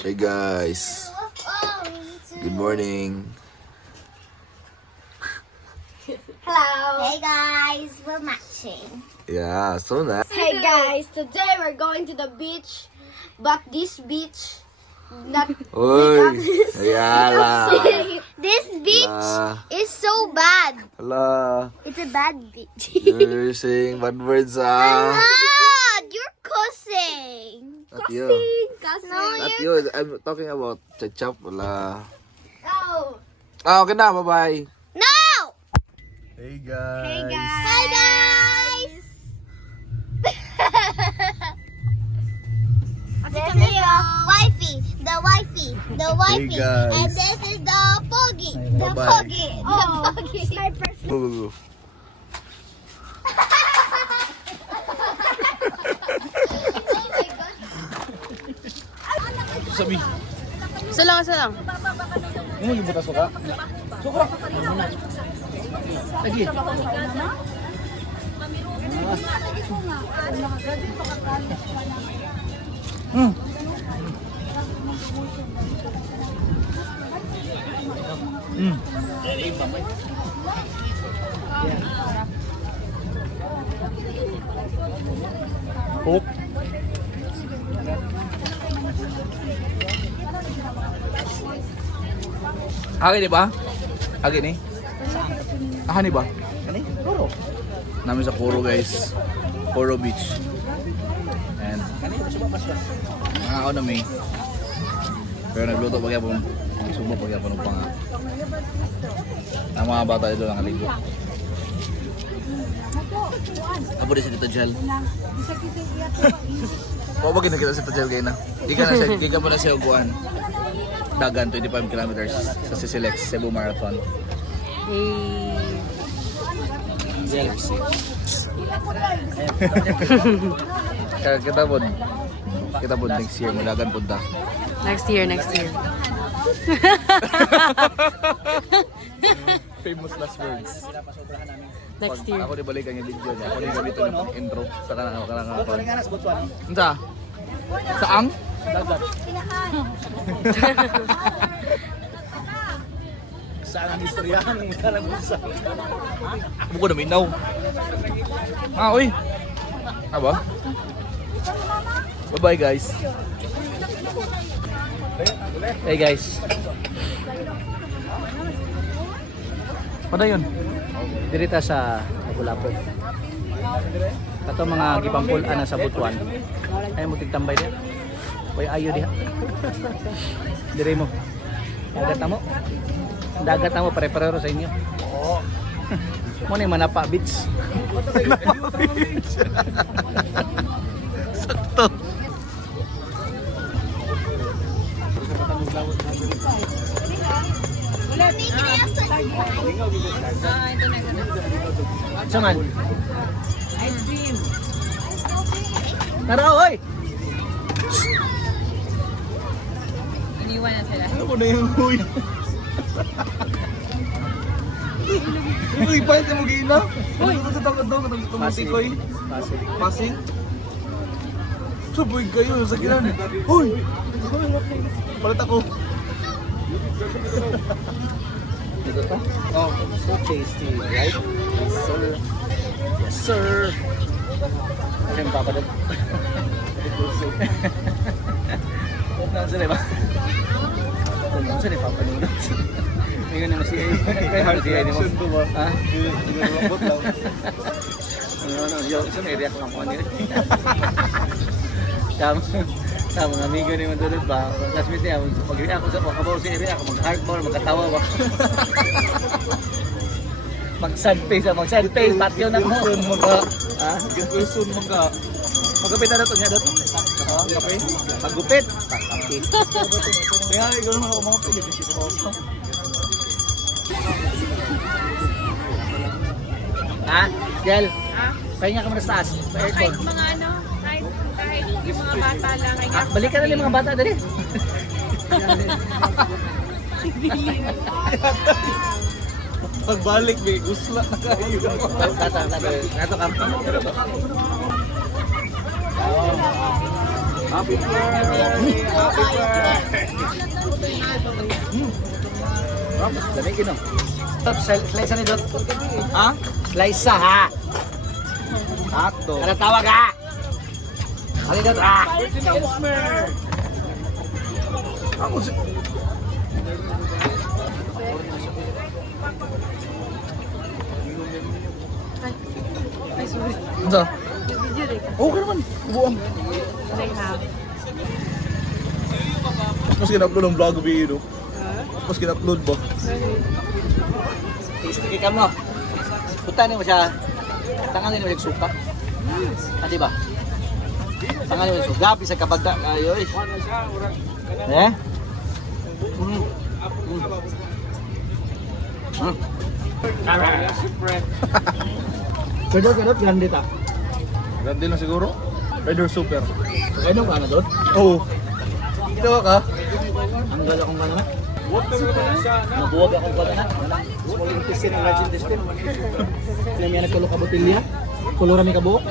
Hey guys, good morning. Hello. Hey guys, we're matching. Yeah, so nice. Hey guys, today we're going to the beach, but this beach, not. Uy, ayala. This beach Hala. is so bad. Hala, It's a bad beach. you're saying bad words ah. Ah, you're cussing. Not you. Cussing. No, Not you're. you, I'm talking about chachap. Wala. No. Ah, okay na, bye-bye. No. Hey guys. Hey guys. Hi guys. This is the wifey, guys. and this is the poggy, Bye-bye. the poggy. Go, go, go. Sabi. Isa lang. Ano yung butas ka? Sukra. Lagi. Hop. Agi di ba? Agi ni? Ah, ni ba? Kani? Puro. Namin sa Puro guys. Puro Beach. And mga ako na may. Pero nagluto pa kaya po. Subo pa kaya po ng panga. Ang mga bata ito lang kaligo. Abo din si Tito Jel. Pao ba kita si Tito Jel kayo na? Di ka pa na siya uguan. Dagan 25 kilometers sa Sisilex Cebu Marathon. Kaya kita po next year Dagan punta. Next year. Famous last words. Next year. Ako di balikan yung video niya. Ako di gamito ng intro sa kanang Unsa? Saang? Dagat. Saan ang istoryahan ng kanang busa? Buko na minaw. Ah, uy. Aba? Bye-bye guys. Hey guys. Pada yun? Dirita sa Agulapod. Kato mga gipampul ana sa Butuan. Ay mo tigtambay diha. Koy ayo diha. Dire mo. Dagat na mo pare-parero sa inyo. Oo. Mo ni Manapa Beach. Sakto. Sangan? Ice cream. Tara oy. Iniwan na sila. Ano na yung huy? Uy, pa sa mga ina. Uy, takot daw tumatikoy. Pasing. Suboy kayo sa ginan. Uy. Palit ako. Oh, so tasty, right? Yes, sir. Yes, sir. Kasi papadot. Saan ba? Saan papadot? Ngayon naman si Eddie mo. Ha? Lambot lang. Ano, yung i-react lang ko nila. Sa mga amigo ni Mandulot ba? Classmate niya, pag-react ako sa pakabaw si i-react, mag-hardcore, magkatawa ba? Mag-sad face, patio na mo. Ha? Gagawin mo ka. Magupit na ito niya dito. Kape? Magupit. Pagkapit. Kaya ikaw naman ako mga pili. Kasi ko ako. Ha? Gel? Pahinga ka muna sa taas. Sa aircon. Mga kahit yung mga bata lang. Balikan na yung mga bata dali. Pagbalik, may gusla na kayo. Nato ka. Happy birthday! Happy birthday! Lamigin no. Slice ni Dot. Ha? Slice ha. Ato. Ano tawag ha? Ano Dot ha? Ako si... Ay, sorry. Ano? Video rin. Okay naman. Buang. They have. Mas kina-upload ang vlog video. Mas kina-upload ba? Tasty ka mo. Putanin mo siya. Tanganin mo yung suka. Ah, di ba? Tanganin mo yung suka. Gabi sa kabagda. Ayoy. Eh? Kedot, grande ta. Grande lang siguro. Rider Super. Kailan ka na doon? Oo. Ginawa ka? Ang gala kong banana. Nabuwag akong banana. Small intestine and large intestine. Pinamiyan nagkulo ka botilya. Kulura mi kabuok.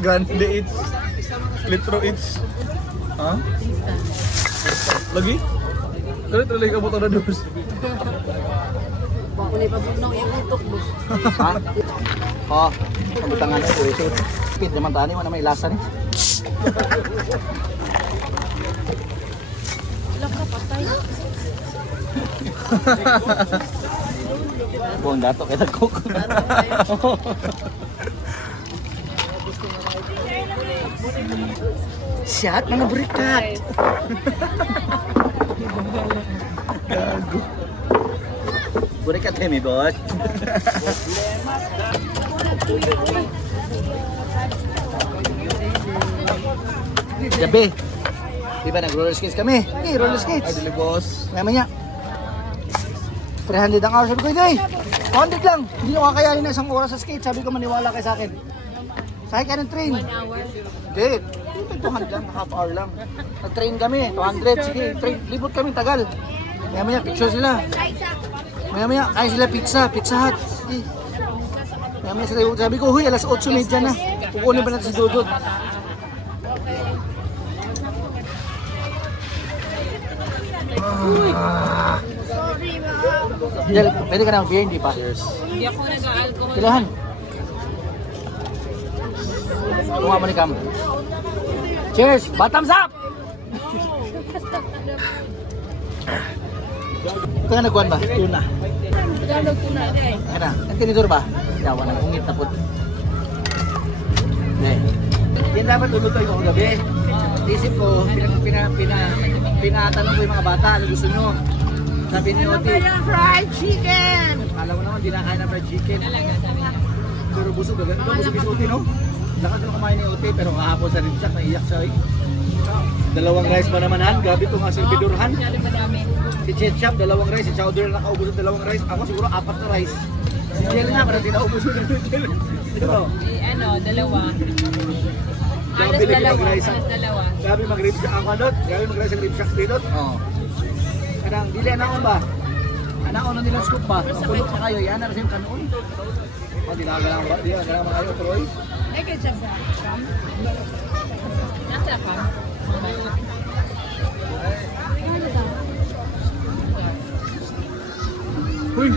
Grande each. Litro each. Ha? Lagi? Ganit talaga ka mo ito na dos. Bako na ipabunong yung utok, boss. Ha? Oh, kabutangan na ito. Pit naman tani mo na may lasa ni. Ilang ka patay? Buong dato kay tagkok. Siat mga burikat. Gago. Burikat kami, boss. Gabi. Di ba nag-roller skates kami? Okay, roller Ay, skates. dili boss. Mamaya. 300 ang hour. Sabi ko, hindi. 100 lang. Hindi ko kakayanin na isang oras sa skate. Sabi ko, maniwala kayo sa akin. Sakay ka ng train. 1 hour. Hindi. 200 lang, half hour lang. Nag-train kami, 200. Sige, train. Libot kami, tagal. Mamaya, picture sila. Mamaya, kaya sila Pizza Hut. Sige. Mamaya sila, sabi ko, huy, alas 8:30 na. Kukunin ba natin si Dodot? Dahil, pwede ka na mag-beer, hindi pa? Hindi ako nag-alcohol. Kilahan. Tunga mo ni Cam. Cheers! Bottoms up! Ito nga nagkuhan ba? Tuna. Tagalog ko na. Kaya na, ang tinidor ba? Yawa na, ungit na put. Okay. Yan dapat lulutoy ko gabi. Isip ko, pinatanong ko yung mga bata, ano gusto nyo? Sabi ni Oti, Fried chicken! alam mo naman, di na kaya ng fried chicken. Talaga, sabi niya. Pero busog agad. Ito, busog si Oti, no? Lakas mo kumain ni Oti, pero kahapon sa rimsak, naiyak siya eh. 2 rice pa naman han, gabi ito nga servidorhan. Masyado madami. Si Chetchap, 2 rice, si Chowder na nakaubos ng 2 rice. Ako siguro 4 na rice. Si Jel nga, parang di naubos yun ng Jel. Ito, Ano, dalawa. Grabe, Alas lagi dalawa. mag-rice. Alas dalawa. gabi mag-rib shack ang kanot, gabi mag-rice ang rib shack dito. Oo. Kanang, dili anaon ba? Anaon na nilang scoop ba? Pulok na kayo, yan na rin kanon. O, di nakagalang ba? Di nakagalang ba kayo, Troy? Ay, ketchup ba? Nasa ka? Uy!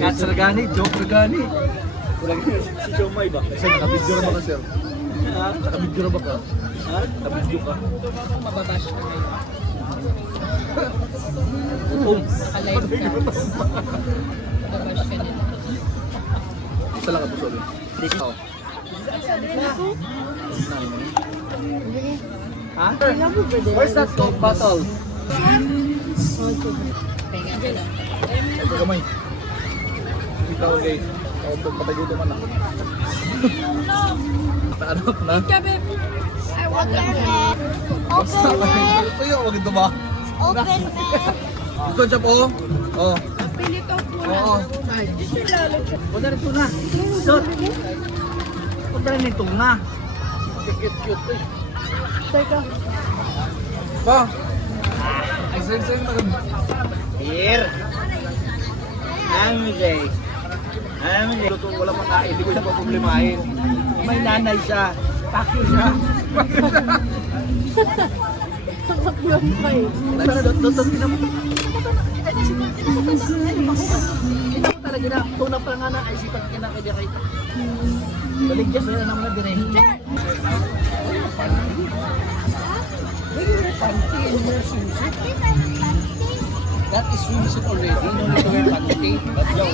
Catcher gani, joke gani. Kurang si Chomay ba? Kasi nakabidyo na ba ka, sir? Ha? Nakabidyo na ba ka? Ha? Nakabidyo ka. Mababash ka ngayon. Utong. Nakalive ka. Mababash ka nila. Isa lang ka, sorry. Oo. Ha? Where's that Coke bottle? Pahinga ka lang. Ito kamay. Ikaw, guys. O, patay dito man ako. Taanap na. I want to open man. Uy, huwag ito ba? Open man. Gusto siya po? Oo. Oo. Wala rin tuna. Dot. Wala rin tuna. Cute-cute eh. Pa! Ay, sa'yo na rin. Here. Amigay. Amigay. Luto, wala makain. Hindi ko siya paproblemahin. May nanay siya. Takyo siya. Takot pa eh. Pero doon tinamo. Kita mo talaga na tunap pa nga na ay sipag ka na kay Diray. Baligyan sa naman na dire. That is swimsuit already. No need to wear panty. Badyaw.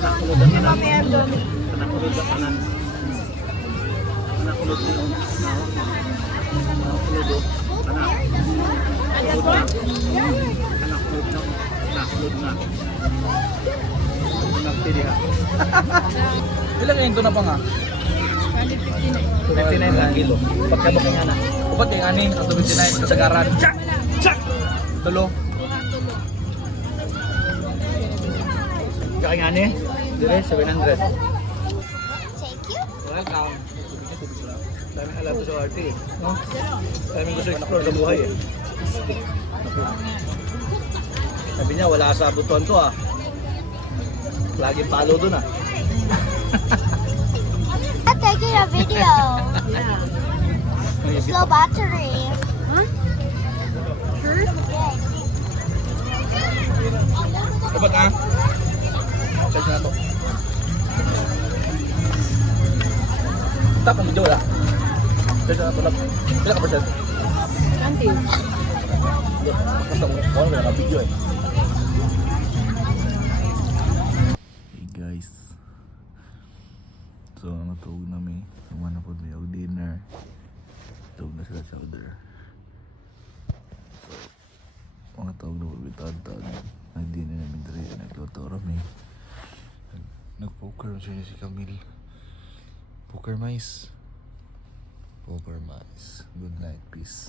Anak kulod ang anak. Anak kulod ang anak. Anak kulod ang anak. Anak kulod ang anak. Anak kulod ng anak kulod na. Anak tiri ha. Ilang ngayon to na pa nga? 59 lang kilo. Pagkabok ng anak. Upat yung ani, ang 29 kasagaran. Tsak! Tsak! Tulo. Kaya nga ni? Dire 700. Take you? Welcome. Daming alam ko sa RT eh. No? Daming gusto explore sa buhay eh. Sabi niya, wala sa butuan to ah. Lagi palo dun ah. I'm taking a video. Slow battery. Upat ah. Charge na to. Stop ang video lah. Charge na to lang. Pila ka percent? Auntie. Basta ko wala ka video eh. Hey guys. So natawag namin. Sumana po niya og dinner. Tawag na sila sa order. So mga tawag na po bitad-tad. Nag-dinner namin dali. Nagluto kami. Nag-poker siya si Camille. Poker mice. Poker mice. Good night. Peace.